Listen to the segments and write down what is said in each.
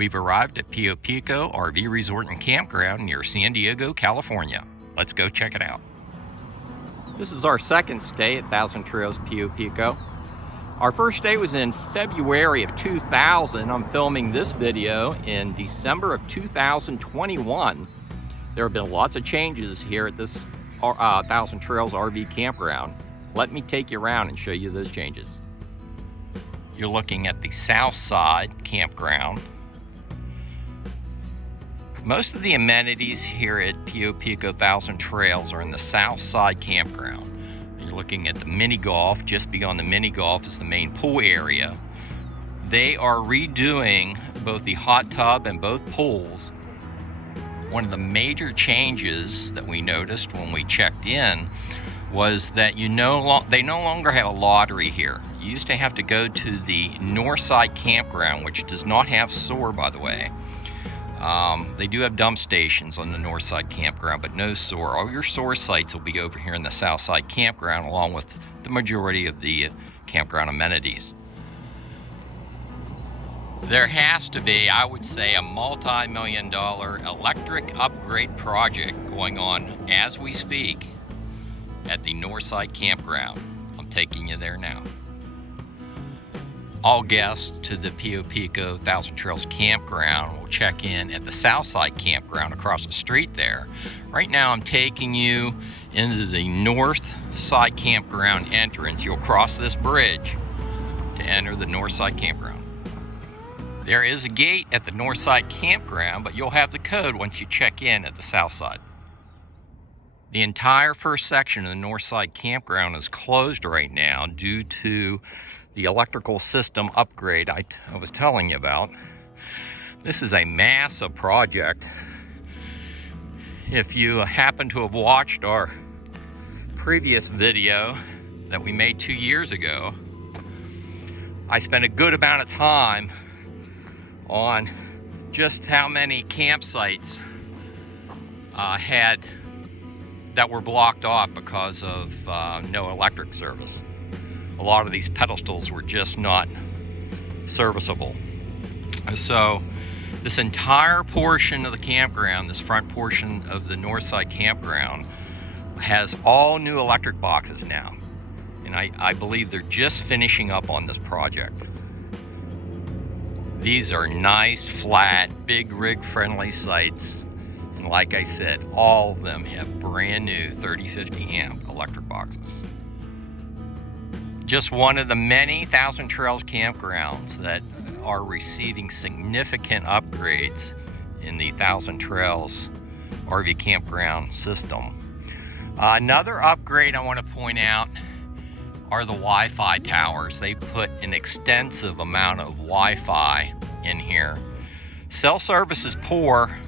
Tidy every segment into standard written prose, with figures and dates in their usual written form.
We've arrived at Pio Pico RV Resort and Campground near San Diego, California. Let's go check it out. This is our second stay at Thousand Trails Pio Pico. Our first stay was in February of 2000. I'm filming this video in December of 2021. There have been lots of changes here at this Thousand Trails RV Campground. Let me take you around and show you those changes. You're looking at the south side campground. Most of the amenities here at Pio Pico Thousand Trails are in the south side campground. You're looking at the mini golf. Just beyond the mini golf is the main pool area. They are redoing both the hot tub and both pools. One of the major changes that we noticed when we checked in was that they no longer have a lottery here. You used to have to go to the north side campground, which does not have sewer, by the way. They do have dump stations on the north side campground, but no sewer. All your sewer sites will be over here in the south side campground, along with the majority of the campground amenities. There has to be, I would say, a multi-million-dollar electric upgrade project going on as we speak at the north side campground. I'm taking you there now. All guests to the Pio Pico Thousand Trails campground will check in at the south side campground across the street there. Right now I'm taking you into the north side campground entrance. You'll cross this bridge to enter the north side campground. There is a gate at the north side campground, but you'll have the code once you check in at the south side. The entire first section of the north side campground is closed right now due to the electrical system upgrade I was telling you about. This is a massive project. If you happen to have watched our previous video that we made 2 years ago, I spent a good amount of time on just how many campsites that were blocked off because of no electric service. A lot of these pedestals were just not serviceable. So this entire portion of the campground, this front portion of the north side campground, has all new electric boxes now. And I believe they're just finishing up on this project. These are nice, flat, big rig friendly sites. And like I said, all of them have brand new 30-50 amp electric boxes. Just one of the many Thousand Trails campgrounds that are receiving significant upgrades in the Thousand Trails RV campground system. Another upgrade I want to point out are the Wi-Fi towers. They put an extensive amount of Wi-Fi in here. Cell service is poor.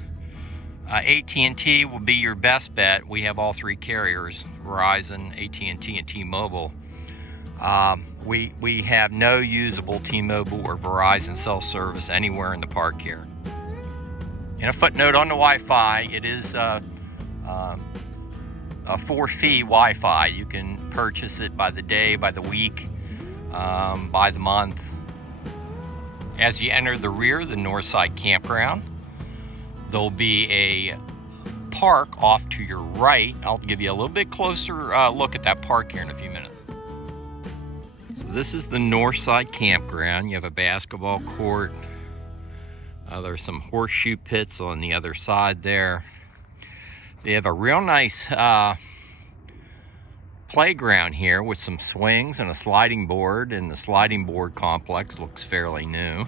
AT&T will be your best bet. We have all three carriers, Verizon, AT&T, and T-Mobile. We have no usable T-Mobile or Verizon cell service anywhere in the park here. And a footnote on the Wi-Fi, it is a for-fee Wi-Fi. You can purchase it by the day, by the week, by the month. As you enter the rear of the north side campground, there'll be a park off to your right. I'll give you a little bit closer look at that park here in a few minutes. This is the north side campground. You have a basketball court. There's some horseshoe pits on the other side there. They have a real nice playground here with some swings and a sliding board, and the sliding board complex looks fairly new.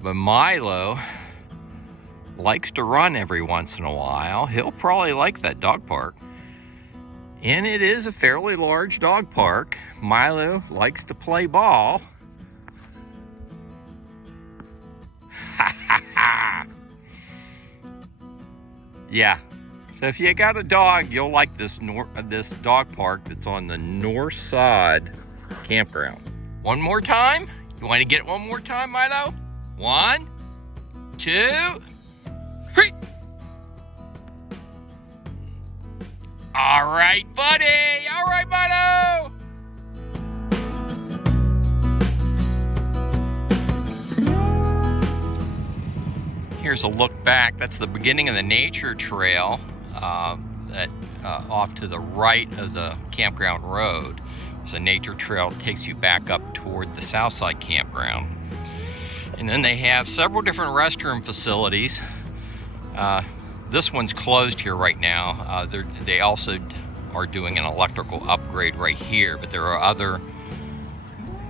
But Milo likes to run every once in a while. He'll probably like that dog park. And it is a fairly large dog park. Milo likes to play ball. Yeah. So if you got a dog, you'll like this dog park that's on the north side campground. One more time? You want to get it one more time, Milo? 1, 2, 3. All right, buddy. All right, Milo. here's a look back. That's the beginning of the nature trail that off to the right of the campground road. There's a nature trail that takes you back up toward the south side campground. And then they have several different restroom facilities. This one's closed here right now. They also are doing an electrical upgrade right here, but there are other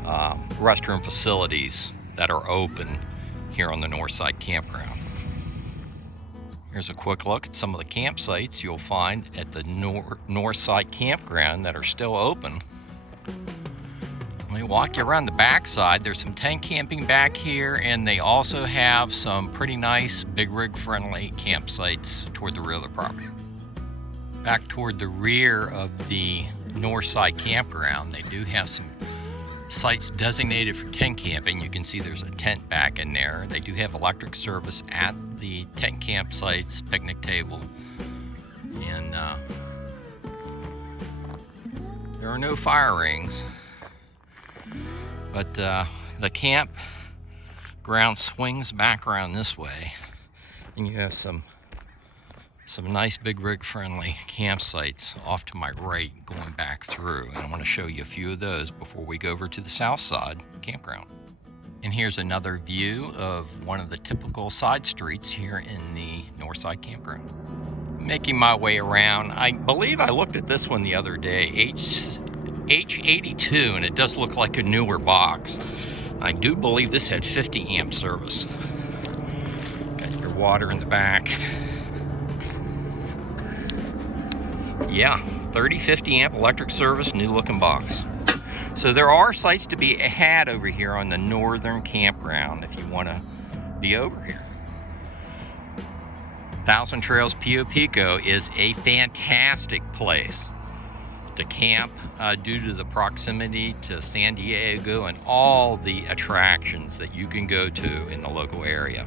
restroom facilities that are open here on the north side campground. Here's a quick look at some of the campsites you'll find at the north side campground that are still open. Let me walk you around the back side. There's some tent camping back here, and they also have some pretty nice big rig friendly campsites toward the rear of the property. Back toward the rear of the north side campground, they do have some sites designated for tent camping. You can see there's a tent back in there. They do have electric service at the tent campsites, picnic table, and there are no fire rings. But the campground swings back around this way, and you have some nice big rig friendly campsites off to my right going back through, and I want to show you a few of those before we go over to the south side campground. And here's another view of one of the typical side streets here in the north side campground. Making my way around, I believe I looked at this one the other day, H82, and it does look like a newer box. I do believe this had 50 amp service. Got your water in the back. Yeah, 50 amp electric service, new looking box. So there are sites to be had over here on the northern campground if you want to be over here. Thousand Trails Pio Pico is a fantastic place to camp due to the proximity to San Diego and all the attractions that you can go to in the local area.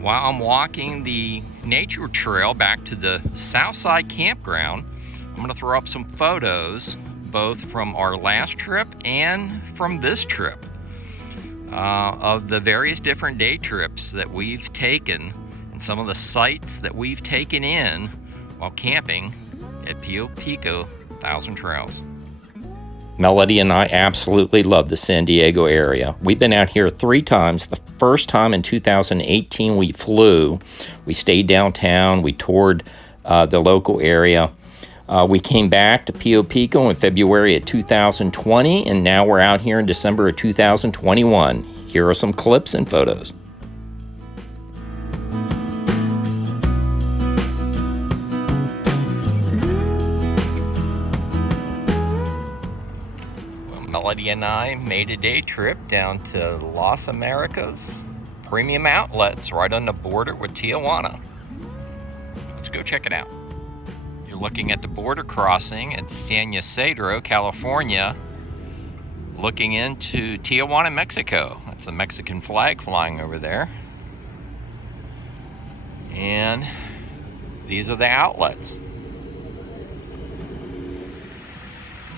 While I'm walking the nature trail back to the south side campground, I'm going to throw up some photos both from our last trip and from this trip of the various different day trips that we've taken and some of the sites that we've taken in while camping at Pio Pico Thousand Trails. Melody and I absolutely love the San Diego area. We've been out here 3 times. The first time in 2018 we flew. We stayed downtown. We toured the local area. We came back to Pio Pico in February of 2020, and now we're out here in December of 2021. Here are some clips and photos. Melody and I made a day trip down to Las Americas Premium Outlets right on the border with Tijuana. Let's go check it out. You're looking at the border crossing at San Ysidro, California, looking into Tijuana, Mexico. That's the Mexican flag flying over there. And these are the outlets.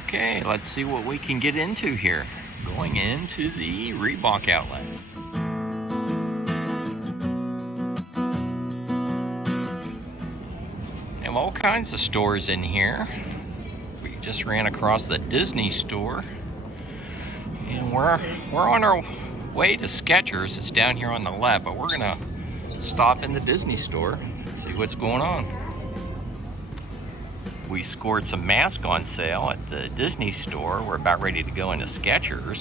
Okay, let's see what we can get into here. Going into the Reebok outlet. They have all kinds of stores in here. We just ran across the Disney store. And we're on our way to Skechers. It's down here on the left, but we're gonna stop in the Disney store and see what's going on. We scored some masks on sale at the Disney store. We're about ready to go into Skechers.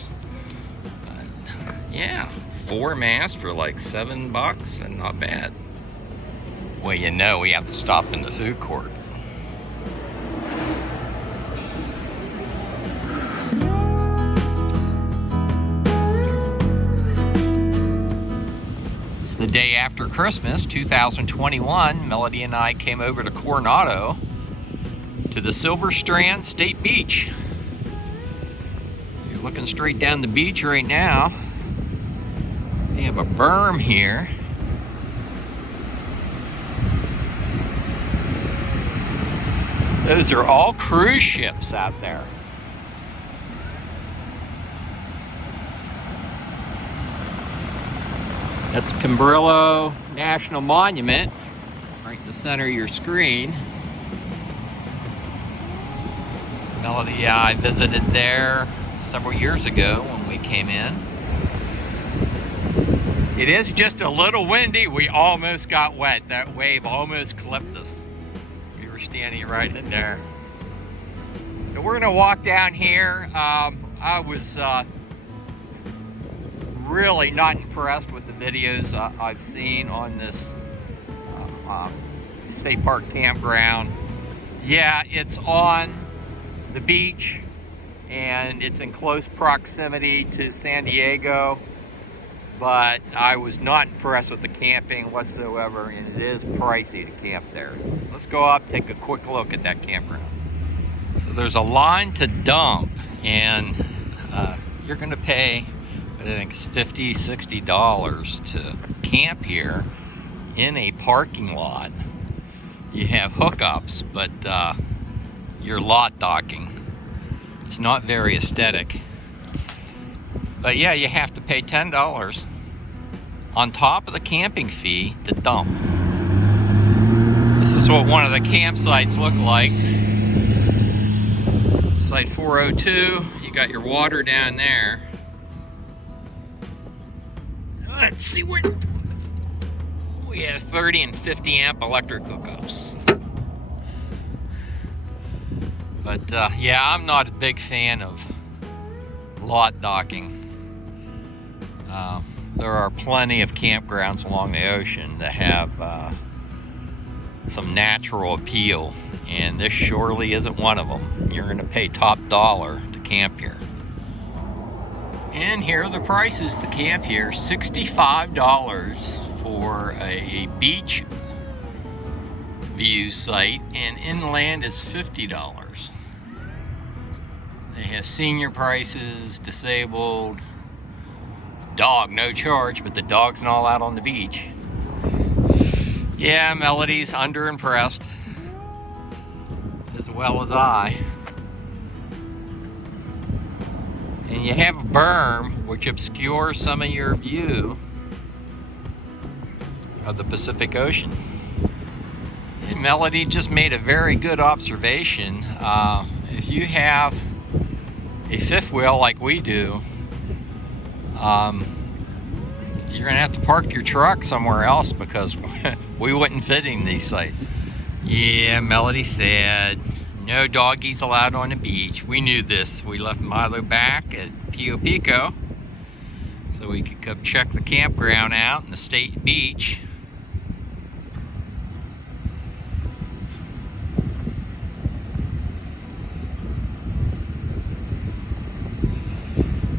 Yeah, 4 masks for like $7, and not bad. Well, you know, we have to stop in the food court. It's the day after Christmas, 2021. Melody and I came over to Coronado to the Silver Strand State Beach. You're looking straight down the beach right now. They have a berm here. Those are all cruise ships out there. That's Cambrillo, National Monument, right in the center of your screen. Melody, I visited there several years ago when we came in. It is just a little windy. We almost got wet. That wave almost clipped us. We were standing right in there. So we're gonna walk down here. I was really not impressed with the videos I've seen on this state park campground. Yeah, it's on the beach and it's in close proximity to San Diego, but I was not impressed with the camping whatsoever, and it is pricey to camp there. Let's go up, take a quick look at that campground. So there's a line to dump, and you're gonna pay, I think it's $50, $60 to camp here in a parking lot. You have hookups, but you're lot docking. It's not very aesthetic. But yeah, you have to pay $10 on top of the camping fee to dump. This is what one of the campsites look like. Site 402, you got your water down there. Let's see what we have. 30 and 50 amp electric hookups. But yeah, I'm not a big fan of lot docking. There are plenty of campgrounds along the ocean that have some natural appeal, and this surely isn't one of them. You're going to pay top dollar to camp here. And here are the prices to camp here. $65 for a beach view site, and inland is $50. They have senior prices, disabled, dog, no charge, but the dog's not allowed on the beach. Yeah, Melody's underimpressed, as well as I. And you have a berm which obscures some of your view of the Pacific Ocean. And Melody just made a very good observation. If you have a fifth wheel like we do, you're gonna have to park your truck somewhere else because we wouldn't fit in these sites. Yeah, Melody said no doggies allowed on the beach. We knew this. We left Milo back at Pio Pico so we could come check the campground out and the state beach.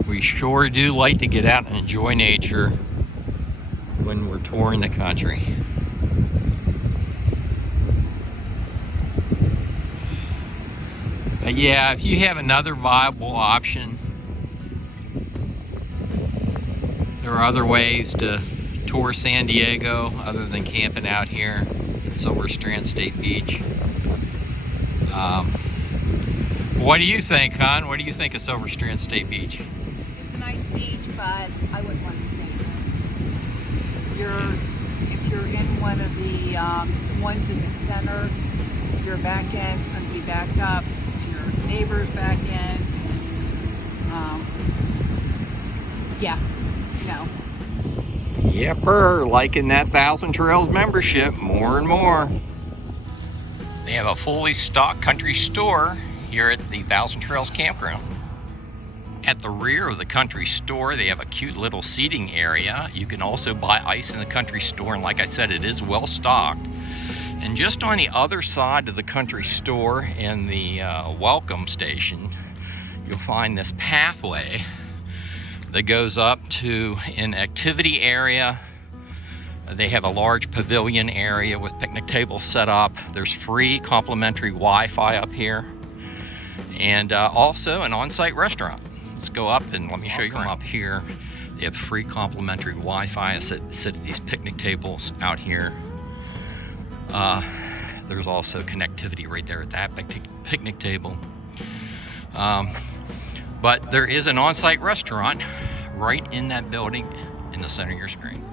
We sure do like to get out and enjoy nature when we're touring the country. But yeah, if you have another viable option, there are other ways to tour San Diego other than camping out here at Silver Strand State Beach. What do you think, hon? What do you think of Silver Strand State Beach? It's a nice beach, but I wouldn't want to stay there. If you're in one of the ones in the center, your back end's going to be backed up to your neighbor's back end. Yeah, no. Yepper, liking that Thousand Trails membership more and more. They have a fully stocked country store here at the Thousand Trails Campground. At the rear of the country store, they have a cute little seating area. You can also buy ice in the country store, and like I said, it is well stocked. And just on the other side of the country store and the welcome station, you'll find this pathway that goes up to an activity area. They have a large pavilion area with picnic tables set up. There's free complimentary Wi-Fi up here, and also an on-site restaurant. Let's go up and let me show you from up here. They have free complimentary Wi-Fi. Sit at these picnic tables out here. There's also connectivity right there at that picnic table. But there is an on-site restaurant right in that building in the center of your screen.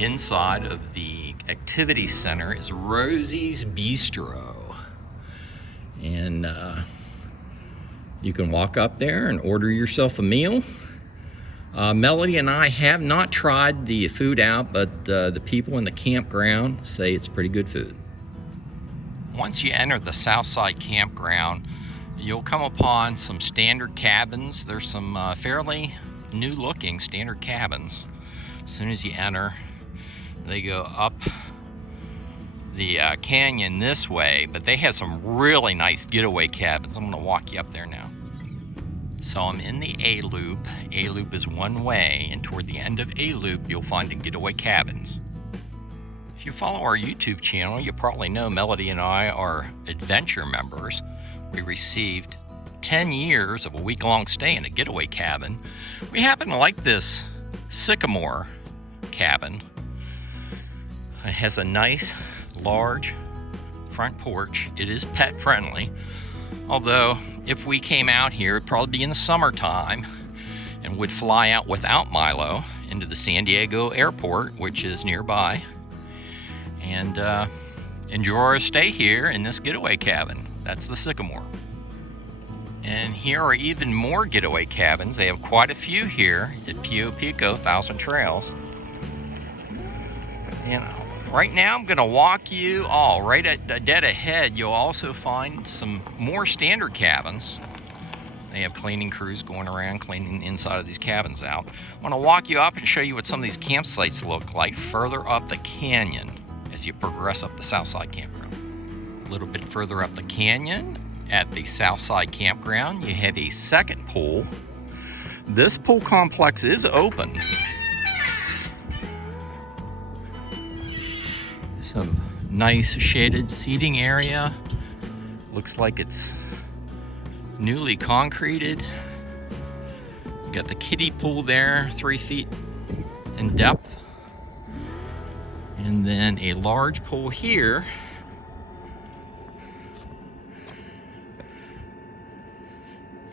Inside of the activity center is Rosie's Bistro. And you can walk up there and order yourself a meal. Melody and I have not tried the food out, but the people in the campground say it's pretty good food. Once you enter the Southside Campground, you'll come upon some standard cabins. There's some fairly new looking standard cabins. As soon as you enter, they go up the canyon this way, but they have some really nice getaway cabins. I'm gonna walk you up there now. So I'm in the A-Loop. A-Loop is one way, and toward the end of A-Loop, you'll find the getaway cabins. If you follow our YouTube channel, you probably know Melody and I are adventure members. We received 10 years of a week-long stay in a getaway cabin. We happen to like this Sycamore cabin. It has a nice, large front porch. It is pet-friendly. Although, if we came out here, it'd probably be in the summertime and would fly out without Milo into the San Diego airport, which is nearby, and enjoy our stay here in this getaway cabin. That's the Sycamore. And here are even more getaway cabins. They have quite a few here at Pio Pico, 1,000 Trails. And right now I'm gonna walk you all right at dead ahead. You'll also find some more standard cabins. They have cleaning crews going around cleaning the inside of these cabins out. I wanna walk you up and show you what some of these campsites look like further up the canyon as you progress up the Southside Campground. A little bit further up the canyon at the Southside Campground, you have a second pool. This pool complex is open. Some nice shaded seating area. Looks like it's newly concreted. You got the kiddie pool there, 3 feet in depth. And then a large pool here.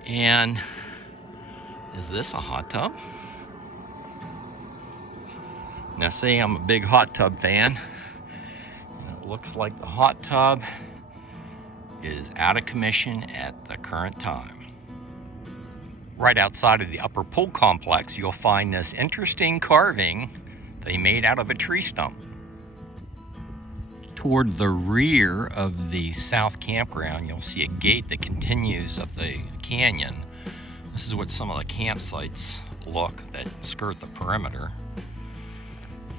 And is this a hot tub? Now see, I'm a big hot tub fan. Looks like the hot tub is out of commission at the current time. Right outside of the upper pool complex, you'll find this interesting carving they made out of a tree stump. Toward the rear of the South Campground, you'll see a gate that continues up the canyon. This is what some of the campsites look that skirt the perimeter.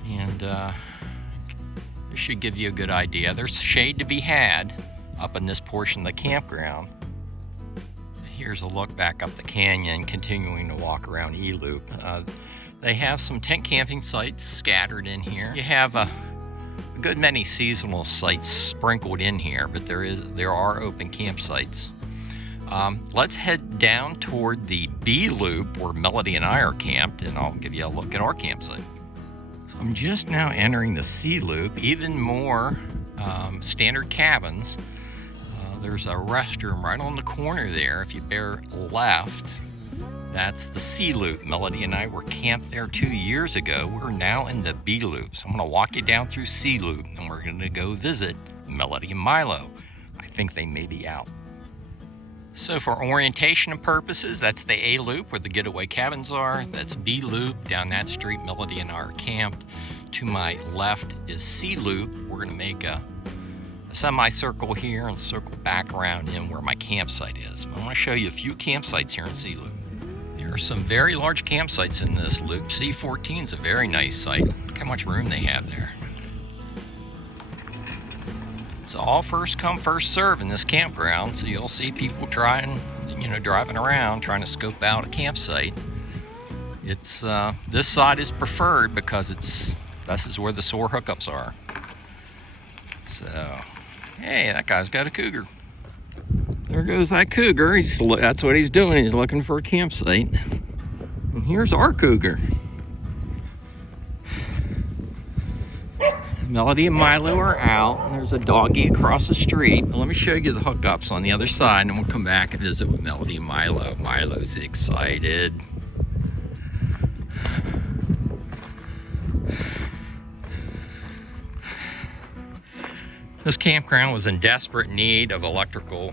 And this should give you a good idea. There's shade to be had up in this portion of the campground. Here's a look back up the canyon, continuing to walk around E-Loop. They have some tent camping sites scattered in here. You have a good many seasonal sites sprinkled in here, but there are open campsites. Let's head down toward the B-Loop where Melody and I are camped, and I'll give you a look at our campsite. I'm just now entering the C-Loop, even more standard cabins. There's a restroom right on the corner there. If you bear left, that's the C-Loop. Melody and I were camped there 2 years ago. We're now in the B-Loop. So I'm gonna walk you down through C-Loop and we're gonna go visit Melody and Milo. I think they may be out. So for orientation purposes, that's the A-Loop where the getaway cabins are. That's B-Loop, down that street Melody and I are camped. To my left is C-Loop. We're gonna make a semicircle here and circle back around in where my campsite is. I wanna show you a few campsites here in C-Loop. There are some very large campsites in this loop. C14 is a very nice site. Look how much room they have there. It's all first come, first serve in this campground, so you'll see people driving around trying to scope out a campsite. It's this side is preferred because this is where the sore hookups are. So, hey, that guy's got a cougar. There goes that cougar. That's what he's doing. He's looking for a campsite. And here's our cougar. Melody and Milo are out. There's a doggy across the street. Let me show you the hookups on the other side, and we'll come back and visit with Melody and Milo. Milo's excited. This campground was in desperate need of electrical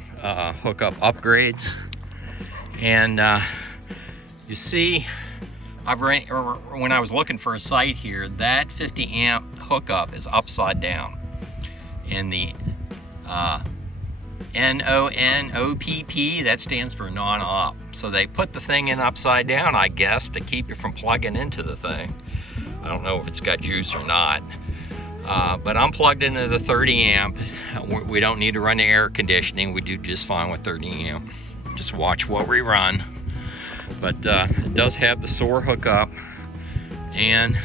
hookup upgrades. And you see, when I was looking for a site here, that 50 amp hookup is upside down. And the NONOPP, that stands for non-op. So they put the thing in upside down, I guess, to keep you from plugging into the thing. I don't know if it's got juice or not. But I'm plugged into the 30 amp. We don't need to run the air conditioning. We do just fine with 30 amp. Just watch what we run. But it does have the SOAR hookup, and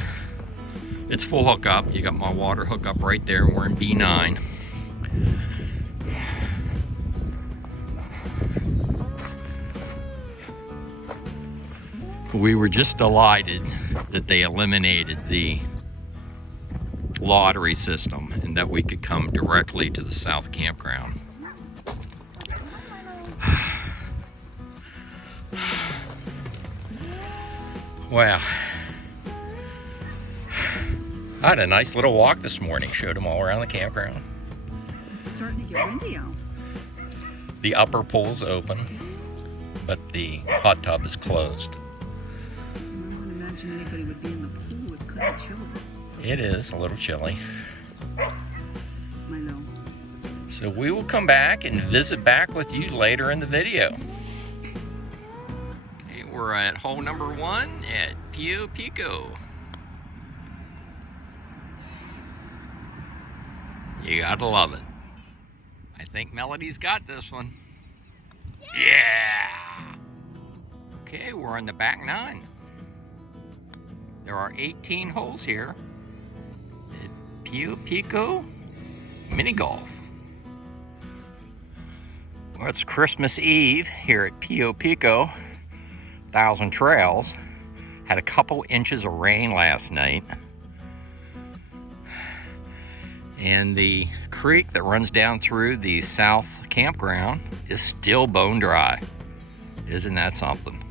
it's full hookup. You got my water hookup right there. We're in B9. We were just delighted that they eliminated the lottery system and that we could come directly to the South Campground. Wow. I had a nice little walk this morning. Showed them all around the campground. It's starting to get windy out. The upper pool's open, but the hot tub is closed. I don't imagine anybody would be in the pool. It's kind of chilly. It is a little chilly. I know. So we will come back and visit back with you later in the video. Okay, we're at hole number 1 at Pio Pico. You gotta love it. I think Melody's got this one. Yeah! Okay, we're on the back 9. There are 18 holes here at Pio Pico Mini Golf. Well, it's Christmas Eve here at Pio Pico, 1,000 Trails. Had a couple inches of rain last night. And the creek that runs down through the South Campground is still bone dry. Isn't that something?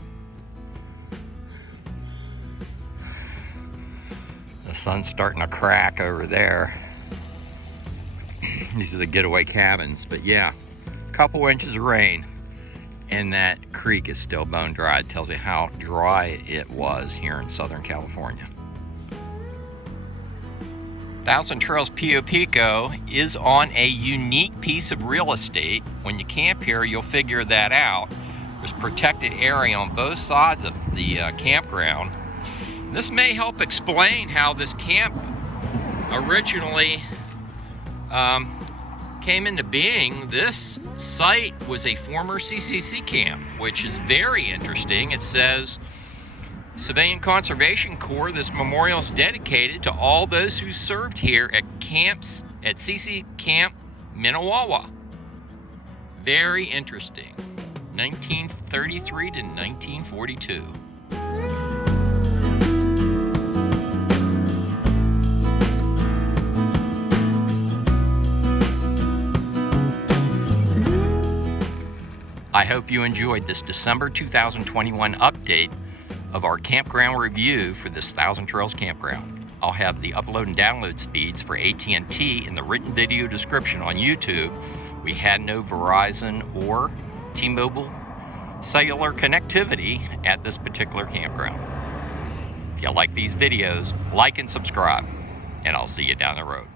The sun's starting to crack over there. These are the getaway cabins, but yeah, a couple inches of rain and that creek is still bone dry. It tells you how dry it was here in Southern California. 1,000 Trails Pio Pico is on a unique piece of real estate. When you camp here, you'll figure that out. There's protected area on both sides of the campground. This may help explain how this camp originally came into being. This site was a former CCC camp, which is very interesting. It says, Civilian Conservation Corps, this memorial is dedicated to all those who served here at CC Camp Minnewawa. Very interesting. 1933 to 1942. I hope you enjoyed this December 2021 update of our campground review for this 1,000 Trails campground. I'll have the upload and download speeds for AT&T in the written video description on YouTube. We had no Verizon or T-Mobile cellular connectivity at this particular campground. If you like these videos, like and subscribe, and I'll see you down the road.